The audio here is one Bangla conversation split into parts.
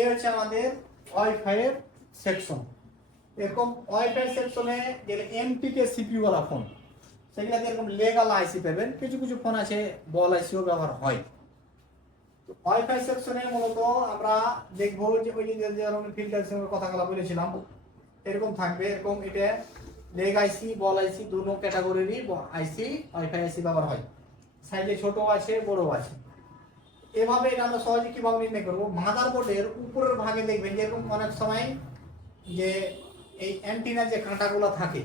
এই হচ্ছে আমাদের ওয়াইফাই এর সেকশন। এরকম ওয়াইফাই সেকশনে যে এমটিকে সিপিইউ ওয়ালা ফোন, সেগুলোতে এরকম লেগাল আইসি পাবেন। কিছু কিছু ফোন আছে বল আইসিও ব্যবহার হয়। ওয়াইফাই সেকশনে মূলত আমরা দেখবো যে ওই যে যেরকম ফিল্টার সঙ্গে কথাগুলো বলেছিলাম এরকম থাকবে। এরকম এটা লেগ আইসি বল আইসি দুটো ক্যাটাগরিরই আইসি ওয়াইফাই আইসি ব্যবহার হয়। সাইজে ছোট আছে বড় আছে। এভাবে এটা আমরা সহজে কিভাবে নির্ণয় করবো, মাদারবোর্ডের উপরের ভাগে দেখবেন যেরকম অনেক সময় যে এই অ্যান্টিনার যে কাঁটাগুলো থাকে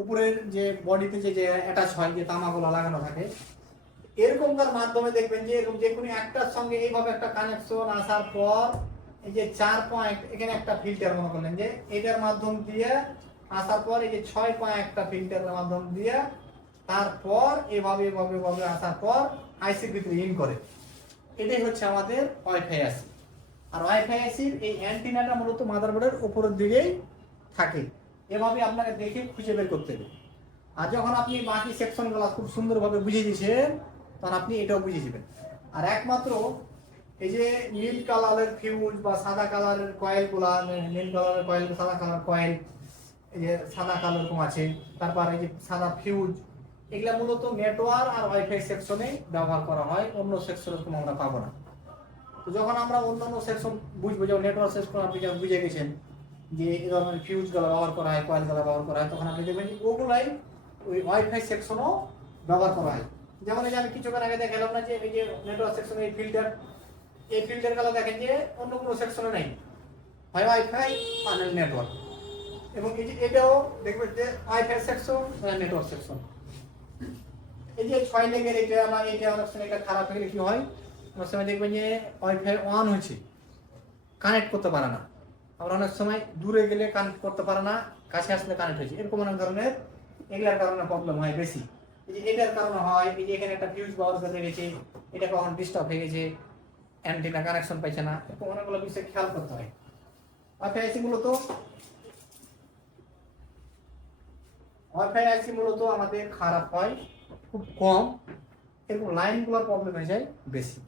উপরের যে বডিতে যে অ্যাটাচ হয়, যে তামাগুলো লাগানো থাকে, এরকমকার মাধ্যমে দেখবেন যে এরকম যে কোনো একটার সঙ্গে এইভাবে একটা কানেকশন আসার পর এই যে 4 পয়েন্ট এখানে একটা ফিল্টার মনে করলেন যে এটার মাধ্যম দিয়ে আসার পর এই যে 6 পয়েন্ট একটা ফিল্টারের মাধ্যম দিয়ে তারপর এভাবে এভাবে এভাবে আসার পর আইসির ভিতরে ইন করে। এটাই হচ্ছে আমাদের ওয়াইফাই আইসি। আর ওয়াইফাই আইসির এই অ্যান্টিনাটা মূলত মাদারবোর্ডের উপরের দিকেই থাকে। এভাবে আপনাকে দেখে খুঁজে বের করতে হবে। আর যখন আপনি বাকি সেকশনগুলো খুব সুন্দরভাবে বুঝে দিয়েছেন তখন আপনি এটাও বুঝে যাবেন। আর একমাত্র এই যে নীল কালারের ফিউজ বা সাদা কালারের কয়েলগুলা, নীল কালারের কয়েল সাদা কালার কয়েল, এই যে সাদা কালার এরকম আছে, তারপর এই যে সাদা ফিউজ, এগুলা মূলত নেটওয়ার্ক আর ওয়াইফাই সেকশনে ব্যবহার করা হয়, অন্য সেকশনে কোনো আমরা পাবো না। তো যখন আমরা অন্যান্য সেকশন বুঝবো, যেমন নেটওয়ার্ক সেকশন আপনি যখন বুঝে গেছেন যে এই ধরনের ফিউজগুলো ব্যবহার করা হয়, কয়েলগুলো ব্যবহার করা হয়, তখন আপনি দেখবেন যে ওগুলাই ওই ওয়াইফাই সেকশনও ব্যবহার করা হয়। যেমন এই যে আমি কিছুক্ষণ আগে দেখালাম না যে এই যে নেটওয়ার্ক সেকশনে এই ফিল্টারগুলো দেখেন যে অন্য কোনো সেকশনে নেই, হয় ওয়াইফাই আর নেটওয়ার্ক। এবং এই যে এটাও দেখবেন যে ওয়াইফাই সেকশন নেটওয়ার্ক সেকশন। এই যে 6 লেগের এটা আমার এটা অনেক সময় এটা খারাপ হলে কি হয়, অনেক সময় দেখবেন যে ওয়াইফাই অন হয়েছে কানেক্ট করতে পারে না, আমরা অনেক সময় দূরে গেলে কানেক্ট করতে পারে না, কাছে আসলে কানেক্ট হয়েছে, এরকম অনেক ধরনের এগুলার কারণে প্রবলেম হয় বেশি। এই যে এটার কারণে হয়, এই যে এখানে একটা ফিউজ ব্যবহার করে গেছে, এটা কখন ডিস্টার্ব হয়ে গেছে, অ্যান্টিনা কানেকশন পাইছে না, এরকম অনেকগুলো বিষয় খেয়াল করতে হয়। ওয়াইফাই আইসি মূলত আমাদের খারাপ হয় খুব কম, এরকম লাইনগুলোর প্রবলেম হয়ে যায় বেশি।